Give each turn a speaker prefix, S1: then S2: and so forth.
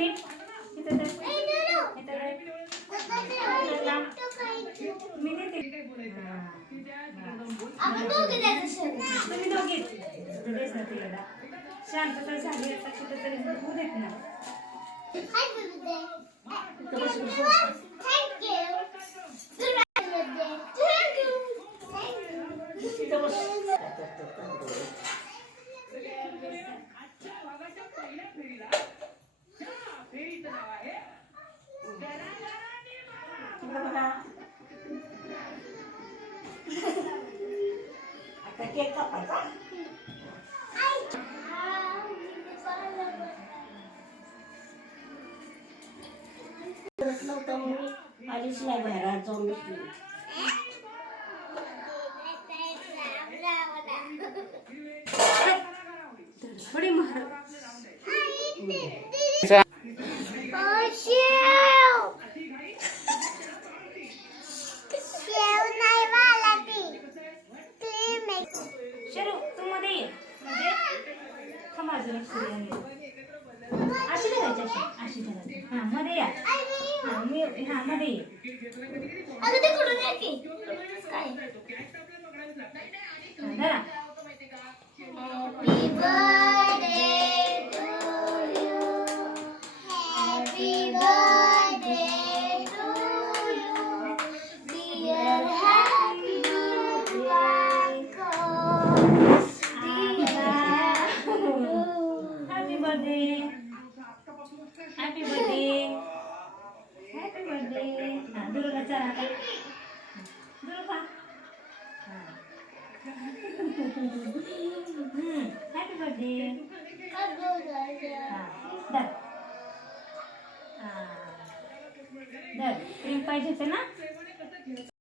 S1: हातात हातात तर नीट इथं तर इथं तर. हातात लांब. मी देते तुम्ही दोघी देस ना तिला शांत तर झाली आता कुठं तरी होऊ देत ना इकडं
S2: केक कापायचा आलीच नाही बाहेर जाऊन बसली
S1: थोडी महार शरू तू मध्ये ये मध्ये आहे. अशी धरायची अशी अशी धरायची हा मध्ये या. हा मी हा मध्ये ये. धरा. Birthday happy birthday happy birthday हा दुर्गा चला आता दुर्गा हॅपी बर्थडे हा धर क्रीम पाहिजे होते ना?